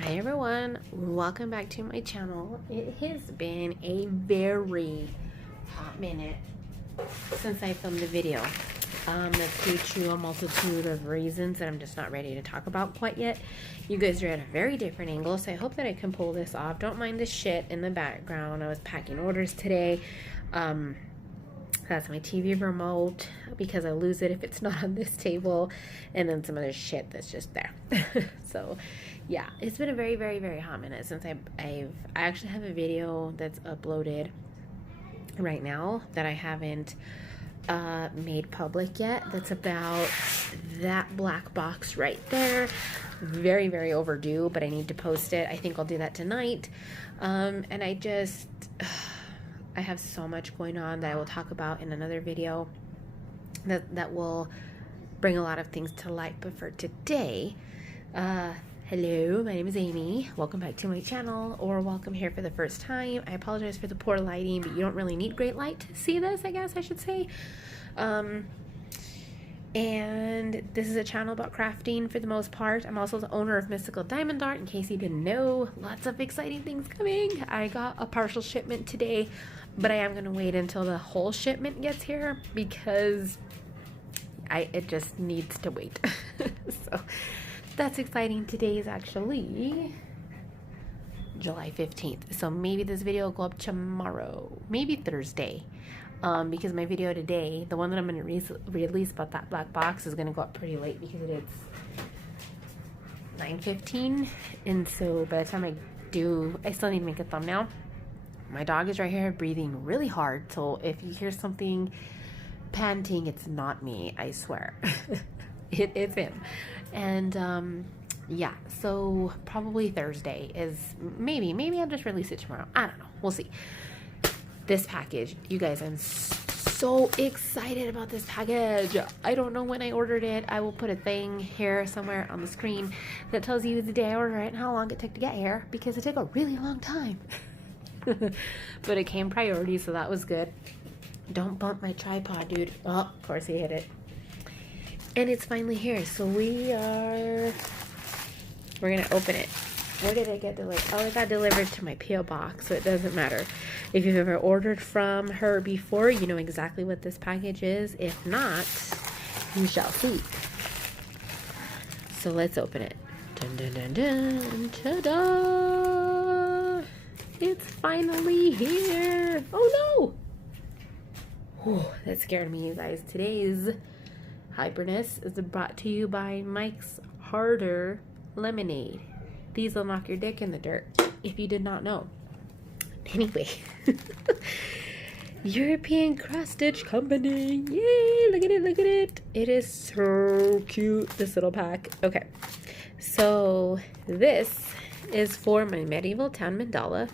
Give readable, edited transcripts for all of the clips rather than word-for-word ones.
Hi everyone, welcome back to my channel. It has been a very hot minute since I filmed the video. That's due to a multitude of reasons that I'm just not ready to talk about quite yet. You guys are at a very different angle, so I hope that I can pull this off. Don't mind the shit in the background. I was packing orders today. That's my TV remote because I lose it if it's not on this table, and then some other shit that's just there. So yeah, it's been a very, very, very hot minute since I actually have a video that's uploaded right now that I haven't made public yet. That's about that black box right there. Very, very overdue, but I need to post it. I think I'll do that tonight. And I have so much going on that I will talk about in another video that will bring a lot of things to light. But for today, hello, my name is Amy. Welcome back to my channel, or welcome here for the first time. I apologize for the poor lighting, but you don't really need great light to see this, I guess I should say. And this is a channel about crafting for the most part. I'm also the owner of Mystical Diamond Art, in case you didn't know. Lots of exciting things coming. I got a partial shipment today, but I am going to wait until the whole shipment gets here because it just needs to wait. So that's exciting. Today is actually July 15th. So maybe this video will go up tomorrow, maybe Thursday. Because my video today, the one that I'm going to release about that black box, is going to go up pretty late because it's 9:15. And so by the time I do, I still need to make a thumbnail. My dog is right here breathing really hard. So if you hear something panting, it's not me, I swear. It's him. And yeah, so probably Thursday is maybe I'll just release it tomorrow. I don't know. We'll see. This package, you guys, I'm so excited about this package. I don't know when I ordered it. I will put a thing here somewhere on the screen that tells you the day I ordered it and how long it took to get here, because it took a really long time. But it came priority, so that was good. Don't bump my tripod, dude. Oh, of course he hit it. And it's finally here, so we're gonna open it. Where did it get delivered? Oh, it got delivered to my P.O. box, so it doesn't matter. If you've ever ordered from her before, you know exactly what this package is. If not, you shall see. So let's open it. Dun dun dun dun. Ta-da! It's finally here. Oh no! Whew, that scared me, you guys. Today's Hyperness is brought to you by Mike's Harder Lemonade. These will knock your dick in the dirt, if you did not know. Anyway, European Cross Stitch Company. Yay, look at it, look at it. It is so cute, this little pack. Okay, so this is for my medieval town mandala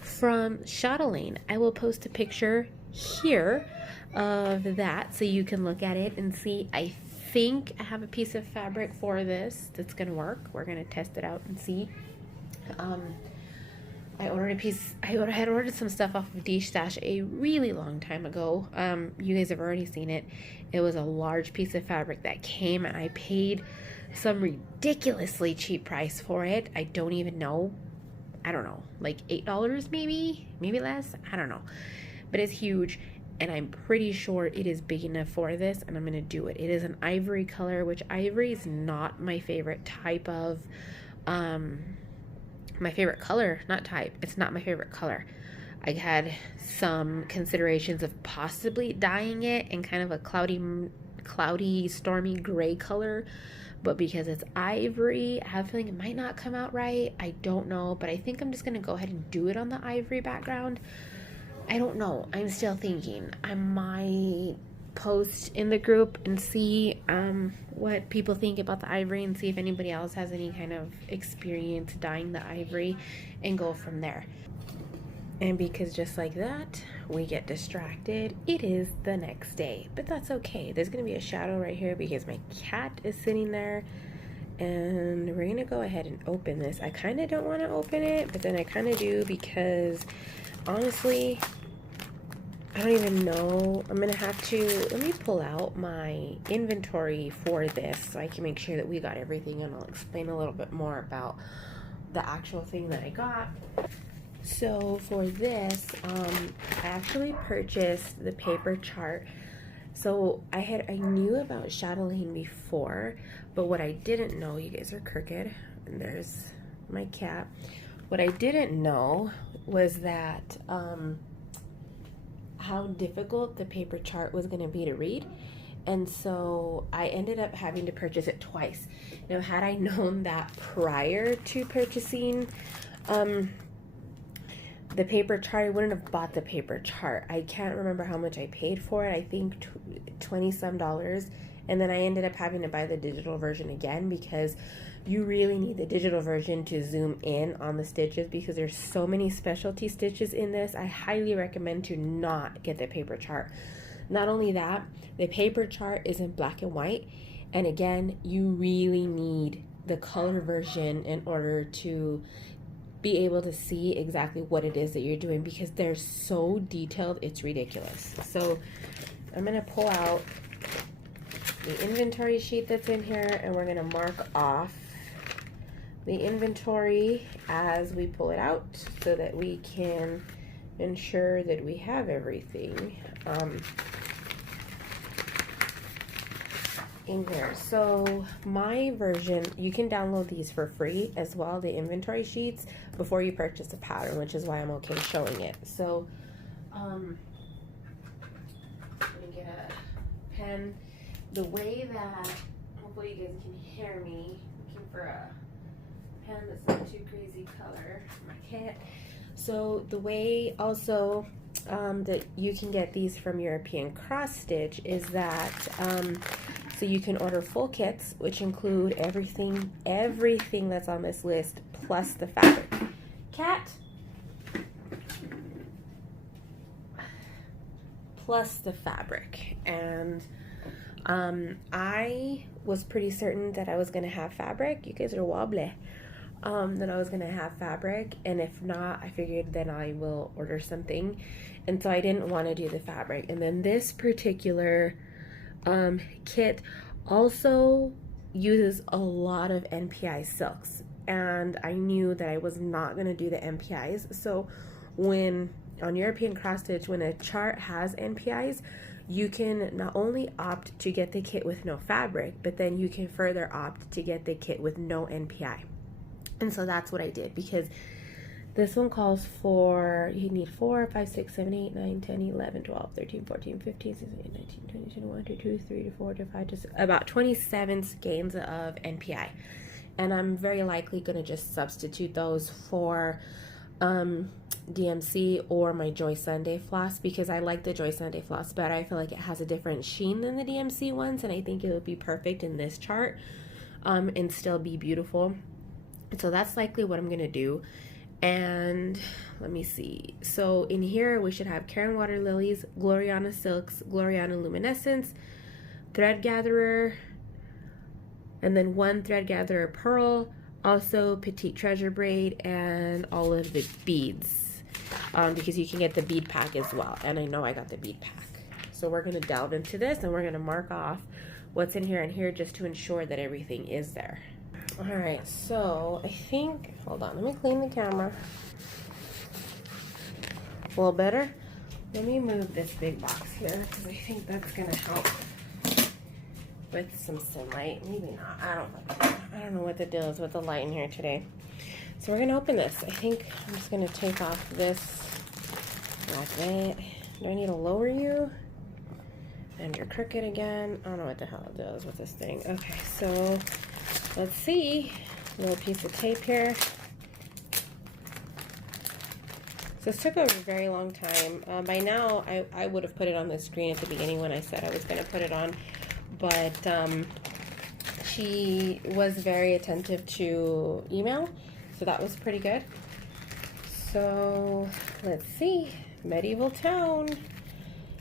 from Chatelaine. I will post a picture here of that so you can look at it and see. I think I have a piece of fabric for this that's gonna work. We're gonna test it out and see. I had ordered some stuff off of D-Stash a really long time ago. You guys have already seen it. It was a large piece of fabric that came, and I paid some ridiculously cheap price for it. I don't even know. I don't know, like $8 maybe less. I don't know, but it's huge. And I'm pretty sure it is big enough for this, and I'm going to do it. It is an ivory color, which ivory is not my favorite type of, my favorite color, not type. It's not my favorite color. I had some considerations of possibly dyeing it in kind of a cloudy, stormy gray color. But because it's ivory, I have a feeling it might not come out right. I don't know, but I think I'm just going to go ahead and do it on the ivory background. I don't know. I'm still thinking. I might post in the group and see what people think about the ivory and see if anybody else has any kind of experience dyeing the ivory and go from there. And because just like that, we get distracted, it is the next day. But that's okay. There's going to be a shadow right here because my cat is sitting there. And we're going to go ahead and open this. I kind of don't want to open it, but then I kind of do because honestly, I don't even know. I'm gonna have to, let me pull out my inventory for this so I can make sure that we got everything, and I'll explain a little bit more about the actual thing that I got. So for this, I actually purchased the paper chart. So I knew about chatelaine before, but what I didn't know, you guys are crooked, and there's my cat. What I didn't know was that how difficult the paper chart was going to be to read. And so I ended up having to purchase it twice. Now, had I known that prior to purchasing the paper chart, I wouldn't have bought the paper chart. I can't remember how much I paid for it. I think $20 some. And then I ended up having to buy the digital version again, because you really need the digital version to zoom in on the stitches, because there's so many specialty stitches in this. I highly recommend to not get the paper chart. Not only that, the paper chart is in black and white. And again, you really need the color version in order to be able to see exactly what it is that you're doing, because they're so detailed, it's ridiculous. So I'm going to pull out the inventory sheet that's in here, and we're going to mark off the inventory as we pull it out so that we can ensure that we have everything in here. So my version, you can download these for free as well, the inventory sheets, before you purchase the pattern, which is why I'm okay showing it. So let me get a pen. The way that, hopefully you guys can hear me, looking for a pen that's not too crazy color for my kit. So the way also that you can get these from European Cross Stitch is that so you can order full kits, which include everything that's on this list, plus the fabric. Cat. Plus the fabric. And I was pretty certain that I was going to have fabric. You guys are wobbly. That I was going to have fabric, and if not, I figured then I will order something. And so I didn't want to do the fabric. And then this particular kit also uses a lot of NPI silks, and I knew that I was not going to do the NPIs. So when on European Cross Stitch, when a chart has NPIs, you can not only opt to get the kit with no fabric, but then you can further opt to get the kit with no NPI. And so that's what I did, because this one calls for, you need 4, 5, 6, 7, 8, 9, 10, 11, 12, 13, 14, 15, 16, 17, 18, 19, 20, 21, 22, 23, 24, 25, just about 27 skeins of NPI. And I'm very likely going to just substitute those for DMC or my Joy Sunday floss, because I like the Joy Sunday floss better. I feel like it has a different sheen than the DMC ones, and I think it would be perfect in this chart and still be beautiful. So that's likely what I'm going to do. And let me see. So in here, we should have Karen Water Lilies, Gloriana Silks, Gloriana Luminescence, Thread Gatherer, and then one Thread Gatherer Pearl, also Petite Treasure Braid, and all of the beads, because you can get the bead pack as well. And I know I got the bead pack. So we're going to delve into this, and we're going to mark off what's in here and here just to ensure that everything is there. All right, so I think, hold on, let me clean the camera. A little better. Let me move this big box here, because I think that's gonna help with some sunlight. Maybe not, I don't know what the deal is with the light in here today. So we're gonna open this. I think I'm just gonna take off this like that. Do I need to lower you? And you're crooked again. I don't know what the hell it does with this thing. Okay, so let's see. A little piece of tape here. So this took a very long time. By now, I would have put it on the screen at the beginning when I said I was going to put it on. But she was very attentive to email, so that was pretty good. So let's see. Medieval Town.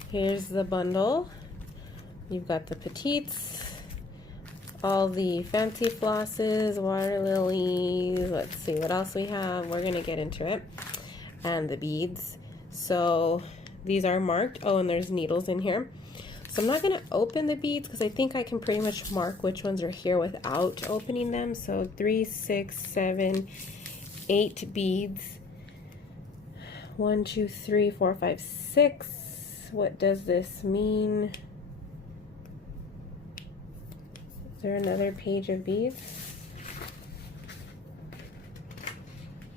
Here's the bundle. You've got the petites, all the fancy flosses, water lilies. Let's see what else we have. We're going to get into it. And the beads. So these are marked. Oh, and there's needles in here. So I'm not going to open the beads because I think I can pretty much mark which ones are here without opening them. So 3, 6, 7, 8 beads. 1, 2, 3, 4, 5, 6. What does this mean? Is there another page of beads?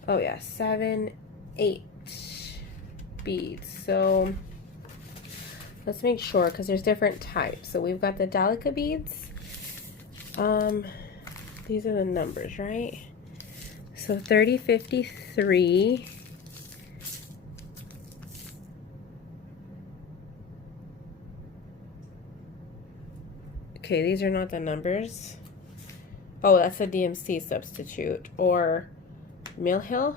Oh yeah, 7, 8 beads. So let's make sure, because there's different types. So we've got the delicate beads. These are the numbers, right? So 30, 53. Okay, these are not the numbers. Oh, that's a DMC substitute or Mill Hill.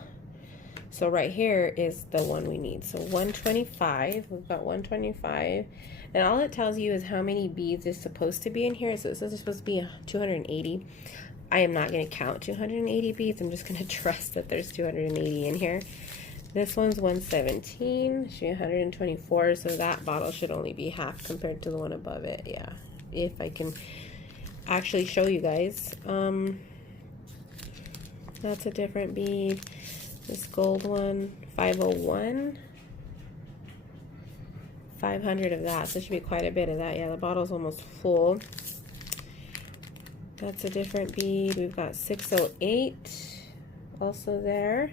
So right here is the one we need. So 125, we've got 125. And all it tells you is how many beads is supposed to be in here. So it says it's supposed to be 280. I am not going to count 280 beads. I'm just going to trust that there's 280 in here. This one's 117, should be 124. So that bottle should only be half compared to the one above it. Yeah, if I can actually show you guys. That's a different bead. This gold one, 501. 500 of that, so there should be quite a bit of that. Yeah, the bottle's almost full. That's a different bead. We've got 608 also there.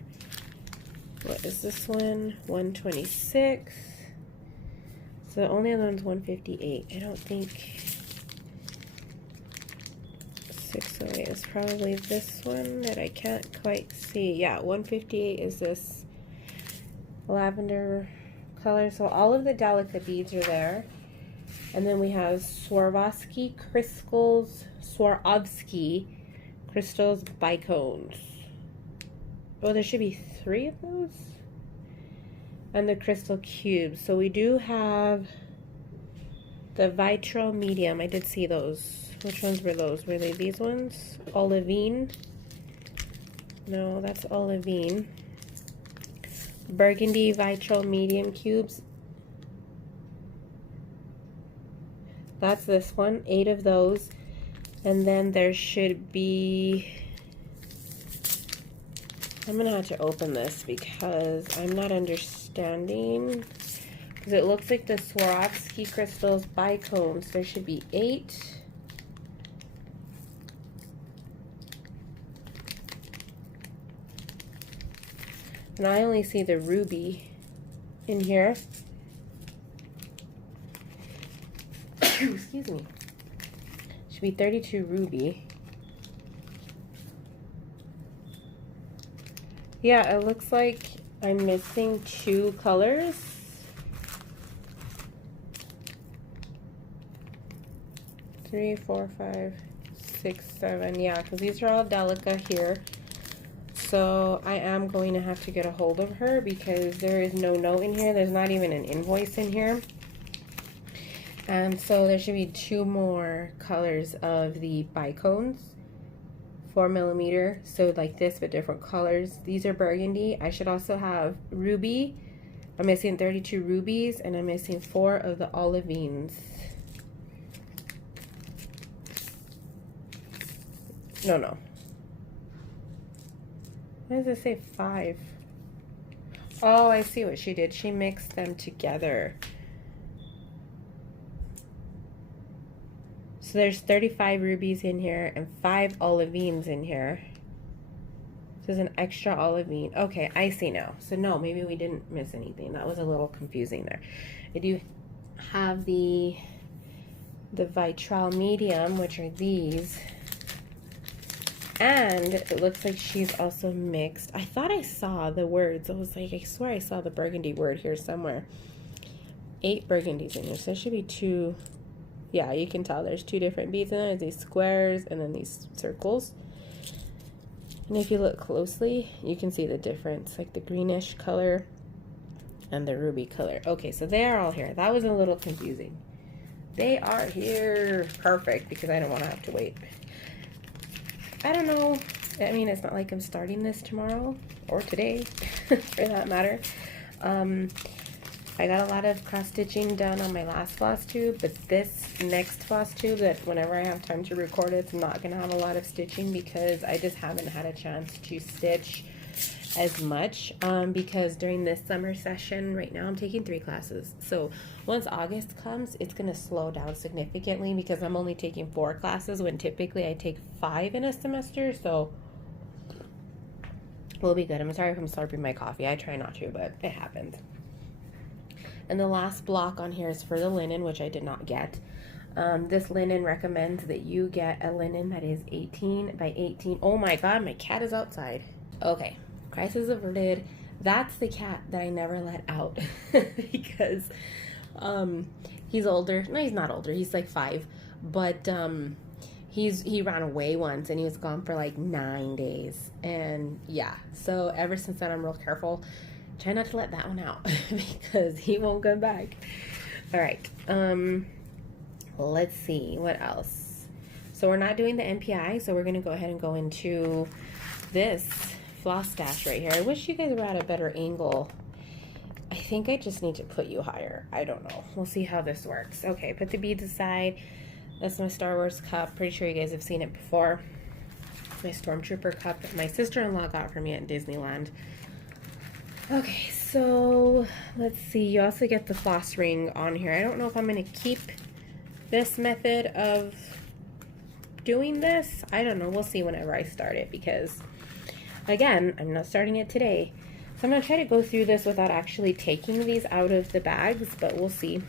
What is this one? 126. So the only other one's 158. I don't think 608 is probably this one that I can't quite see. Yeah, 158 is this lavender color. So all of the delicate beads are there. And then we have Swarovski crystals, bicones. Oh, there should be 3 of those. And the crystal cubes. So we do have the vitro medium. I did see those. Which ones were those? Were they these ones? Olivine. No, that's olivine. Burgundy vitro medium cubes. That's this one. 8 of those. And then there should be... I'm going to have to open this because I'm not understanding. Because it looks like the Swarovski crystals bicones. There should be 8. And I only see the ruby in here. Excuse me. Should be 32 ruby. Yeah, it looks like I'm missing 2 colors. Three, 4, 5, 6, 7. Yeah, because these are all Delica here. So I am going to have to get a hold of her because there is no note in here. There's not even an invoice in here. And so there should be 2 more colors of the bicones. 4mm. So like this, but different colors. These are burgundy. I should also have ruby. I'm missing 32 rubies. And I'm missing 4 of the olivines. No. Why does it say 5? Oh, I see what she did. She mixed them together. So there's 35 rubies in here and 5 olivines in here. So there's an extra olivine. Okay, I see now. So no, maybe we didn't miss anything. That was a little confusing there. I do have the Vitral medium, which are these. And it looks like she's also mixed. I thought I saw the words. I was like, I swear I saw the burgundy word here somewhere. 8 burgundies in here. So there should be 2. Yeah, you can tell there's 2 different beads in there. There's these squares and then these circles. And if you look closely, you can see the difference. Like the greenish color and the ruby color. Okay, so they are all here. That was a little confusing. They are here. Perfect, because I don't want to have to wait. I don't know. I mean, it's not like I'm starting this tomorrow or today, for that matter. I got a lot of cross stitching done on my last floss tube, but this next floss tube, that whenever I have time to record it, it's not going to have a lot of stitching because I just haven't had a chance to stitch as much because during this summer session right now I'm taking 3 classes. So once August comes, it's going to slow down significantly because I'm only taking 4 classes when typically I take 5 in a semester. So we'll be good. I'm sorry if I'm slurping my coffee. I try not to, but it happens. And the last block on here is for the linen, which I did not get. This linen recommends that you get a linen that is 18 by 18. Oh my God, my cat is outside. Okay, crisis averted. That's the cat that I never let out because he's older. No, he's not older. He's like 5, but he ran away once and he was gone for like 9 days. And yeah, so ever since then I'm real careful. Try not to let that one out because he won't come back. All right. Let's see what else. So we're not doing the NPI, so we're going to go ahead and go into this floss stash right here. I wish you guys were at a better angle. I think I just need to put you higher. I don't know. We'll see how this works. Okay, put the beads aside. That's my Star Wars cup. Pretty sure you guys have seen it before. My Stormtrooper cup that my sister-in-law got for me at Disneyland. Okay, so let's see. You also get the floss ring on here. I don't know if I'm going to keep this method of doing this. I don't know. We'll see whenever I start it because, again, I'm not starting it today. So I'm going to try to go through this without actually taking these out of the bags, but we'll see.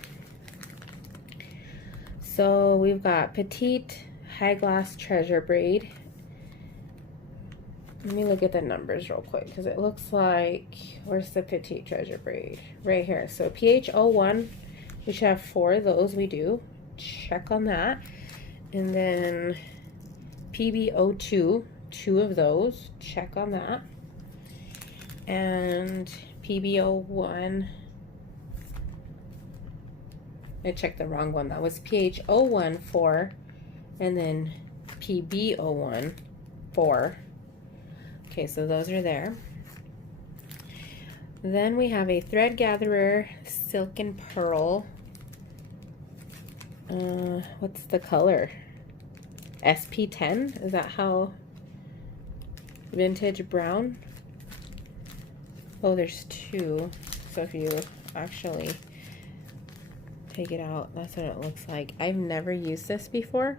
So we've got Petite High Glass Treasure Braid. Let me look at the numbers real quick because it looks like, where's the Petite Treasure Braid? Right here. So PH01, we should have 4 of those. We do. Check on that. And then PB02, 2 of those. Check on that. And PB01, I checked the wrong one. That was PH01, 4. And then PB01, 4. Okay, so those are there. Then we have a Thread Gatherer Silk and Pearl. What's the color? SP10? Is that how? Vintage brown? Oh, there's 2. So if you actually take it out, that's what it looks like. I've never used this before.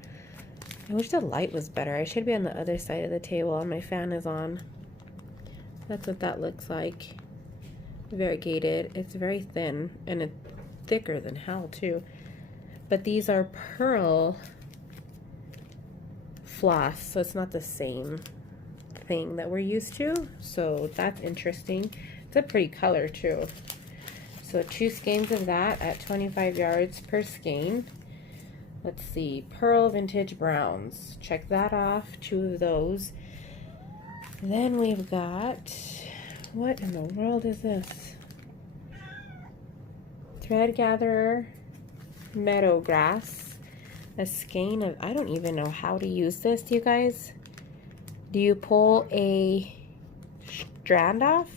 I wish the light was better. I should be on the other side of the table and my fan is on. That's what that looks like. Variegated. It's very thin and it's thicker than hell too. But these are pearl floss, so it's not the same thing that we're used to. So that's interesting. It's a pretty color too. So 2 skeins of that at 25 yards per skein. Let's see, Pearl Vintage Browns. Check that off, 2 of those. Then we've got, what in the world is this? Thread Gatherer Meadowgrass. A skein of, I don't even know how to use this, you guys. Do you pull a strand off?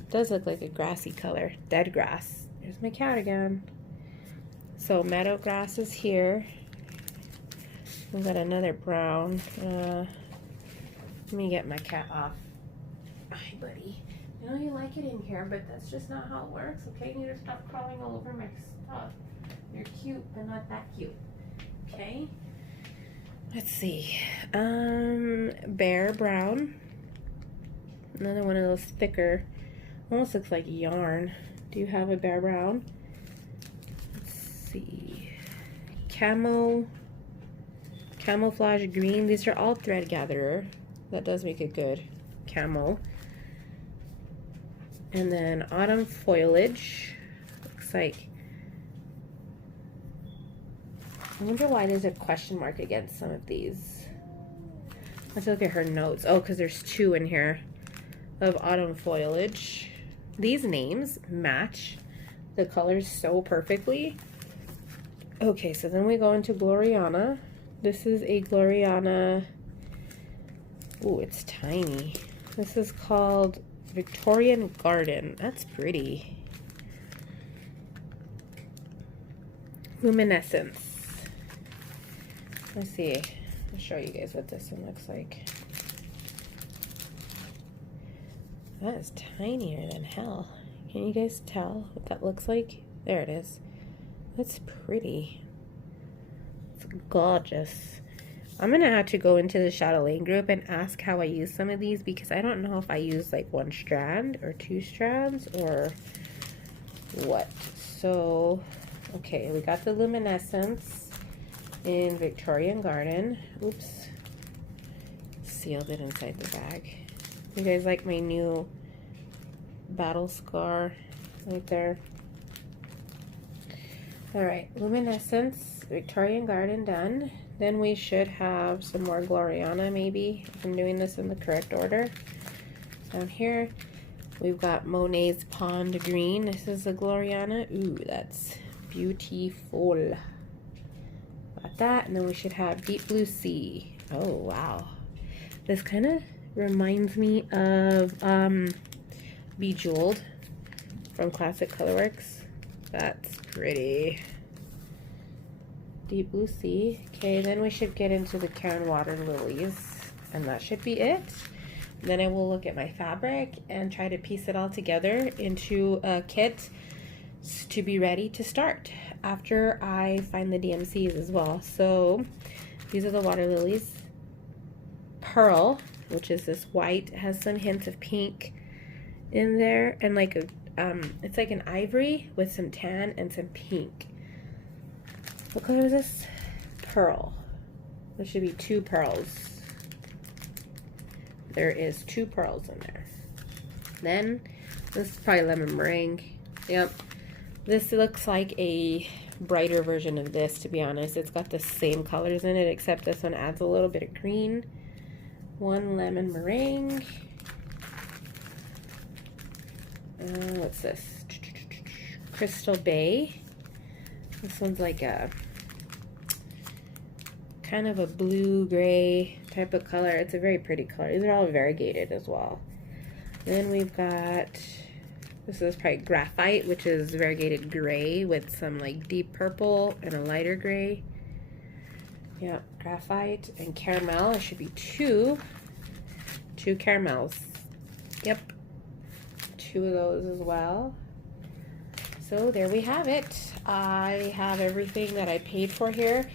It does look like a grassy color. Dead grass. There's my cat again. So meadowgrass is here. We've got another brown. Let me get my cat off. Hi, buddy. I know you like it in here, but that's just not how it works, okay? You need to stop crawling all over my stuff. You're cute, but not that cute. Okay? Let's see. Bear brown. Another one of those thicker, almost looks like yarn. Do you have a bear brown? Let's see. Camouflage green. These are all Thread Gatherer. That does make a good camo. And then autumn foliage. Looks like, I wonder why there's a question mark against some of these. Let's look at her notes. Oh, because there's 2 in here of autumn foliage. These names match the colors so perfectly. Okay, so then we go into Gloriana. This is a Gloriana. Ooh, it's tiny. This is called Victorian Garden. That's pretty. Luminescence. Let's see. I'll show you guys what this one looks like. That is tinier than hell. Can you guys tell what that looks like? There it is. That's pretty. It's gorgeous. I'm gonna have to go into the Chatelaine group and ask how I use some of these, because I don't know if I use like one strand or two strands or what. So, okay, we got the luminescence in Victorian Garden. Oops. Sealed it inside the bag. You guys like my new battle scar right there? Alright, luminescence, Victorian Garden done. Then we should have some more Gloriana, maybe, if I'm doing this in the correct order. Down here, we've got Monet's Pond Green. This is the Gloriana. Ooh, that's beautiful. Got that, and then we should have Deep Blue Sea. Oh, wow. This kind of reminds me of Bejeweled from Classic Colorworks. That's pretty. Deep Blue Sea. Okay, then we should get into the Cairn Water Lilies, and that should be it. Then I will look at my fabric and try to piece it all together into a kit to be ready to start after I find the DMCs as well. So these are the water lilies. Pearl, which is this white, has some hints of pink in there, and like a it's like an ivory with some tan and some pink. What color is this? Pearl. There should be two pearls. There is two pearls in there. Then this is probably lemon meringue. Yep. This looks like a brighter version of this, to be honest. It's got the same colors in it, except this one adds a little bit of green. One lemon meringue. What's this? Crystal Bay. This one's like a kind of a blue-gray type of color. It's a very pretty color. These are all variegated as well. Then we've got, this is probably graphite, which is variegated gray with some like deep purple and a lighter gray. Yep, graphite and caramel. There should be two caramels. Yep, two of those as well. So there we have it. I have everything that I paid for here.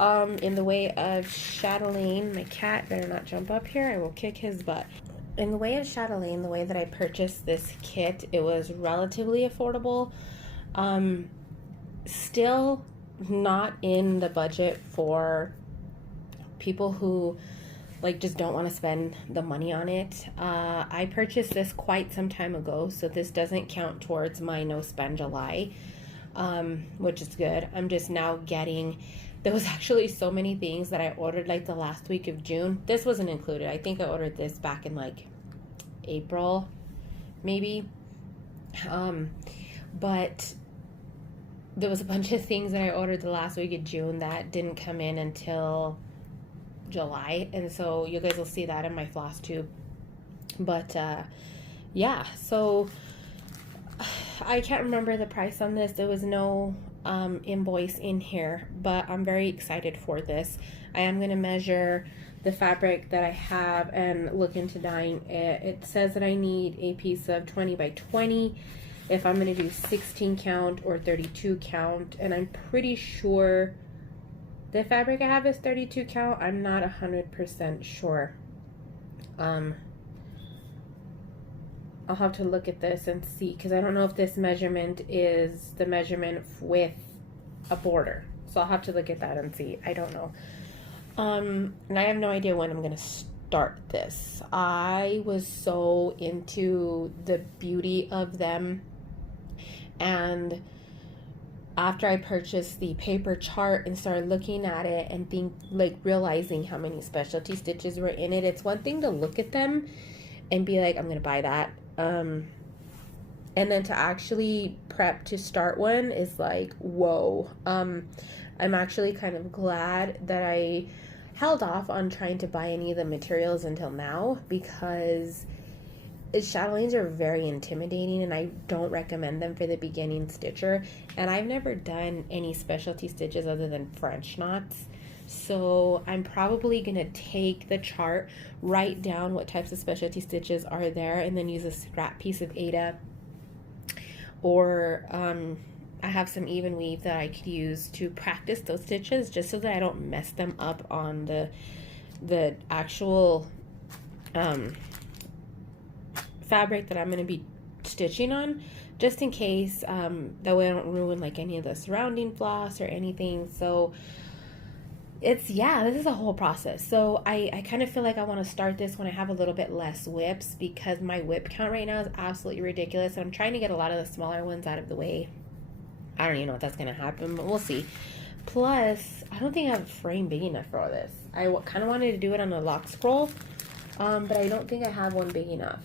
In the way of Chatelaine, my cat better not jump up here. I will kick his butt. In the way of Chatelaine, the way that I purchased this kit, it was relatively affordable. Still not in the budget for people who like just don't want to spend the money on it. I purchased this quite some time ago, so this doesn't count towards my no spend July, which is good. I'm just now getting, there was actually so many things that I ordered like the last week of June. This wasn't included. I think I ordered this back in like April, maybe. But there was a bunch of things that I ordered the last week of June that didn't come in until July, and so you guys will see that in my floss tube. But yeah, so I can't remember the price on this. There was no invoice in here, but I'm very excited for this. I am going to measure the fabric that I have and look into dyeing it. It says that I need a piece of 20 by 20 if I'm going to do 16 count or 32 count, and I'm pretty sure the fabric I have is 32 count. I'm not 100% sure. I'll have to look at this and see, because I don't know if this measurement is the measurement with a border. So I'll have to look at that and see. I don't know. And I have no idea when I'm going to start this. I was so into the beauty of them, and after I purchased the paper chart and started looking at it and realizing how many specialty stitches were in it, it's one thing to look at them and be like, I'm going to buy that. And then to actually prep to start one is like, whoa. I'm actually kind of glad that I held off on trying to buy any of the materials until now, because chatelaines are very intimidating and I don't recommend them for the beginning stitcher. And I've never done any specialty stitches other than French knots. So I'm probably going to take the chart, write down what types of specialty stitches are there, and then use a scrap piece of Aida, or I have some even weave that I could use to practice those stitches, just so that I don't mess them up on the actual fabric that I'm going to be stitching on, just in case, that way I don't ruin like any of the surrounding floss or anything. So it's, yeah, this is a whole process. So I kind of feel like I want to start this when I have a little bit less whips, because my whip count right now is absolutely ridiculous, and I'm trying to get a lot of the smaller ones out of the way. I don't even know if that's going to happen, but we'll see. Plus, I don't think I have a frame big enough for all this. I kind of wanted to do it on a lock scroll, but I don't think I have one big enough.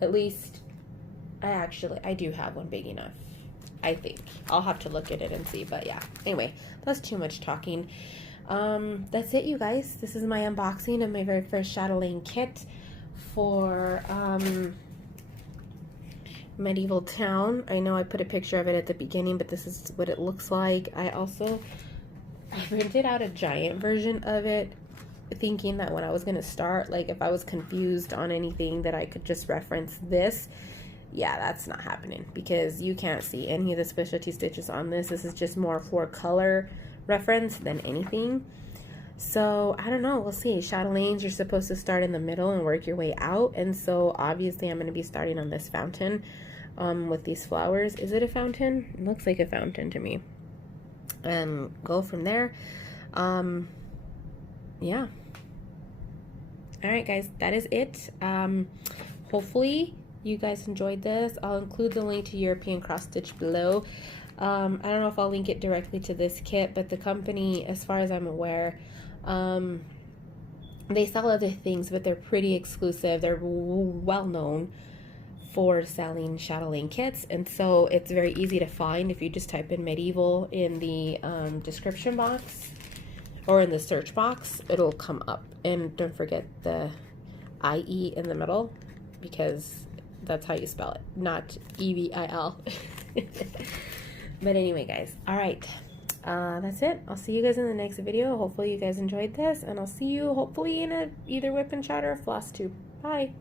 At least, I do have one big enough, I think. I'll have to look at it and see, but yeah. Anyway, that's too much talking. That's it, you guys. This is my unboxing of my very first chatelaine kit for Medieval Town. I know I put a picture of it at the beginning, but this is what it looks like. I printed out a giant version of it, thinking that when I was going to start, like if I was confused on anything, that I could just reference this. Yeah, that's not happening, because you can't see any of the specialty stitches on this. This is just more for color reference than anything. So I don't know, we'll see. Chatelaines, you're supposed to start in the middle and work your way out, and so obviously I'm going to be starting on this fountain with these flowers. Is it a fountain? It looks like a fountain to me. And go from there. Yeah. All right, guys, that is it. Hopefully you guys enjoyed this. I'll include the link to European cross stitch below. I don't know if I'll link it directly to this kit, but the company, as far as I'm aware, they sell other things, but they're pretty exclusive. They're well known for selling chatelaine kits, and so it's very easy to find. If you just type in medieval in the description box or in the search box, it'll come up. And don't forget the IE in the middle, because that's how you spell it, not EVIL. But anyway, guys, all right, that's it. I'll see you guys in the next video. Hopefully you guys enjoyed this, and I'll see you hopefully in either whip and chat or floss tube. Bye.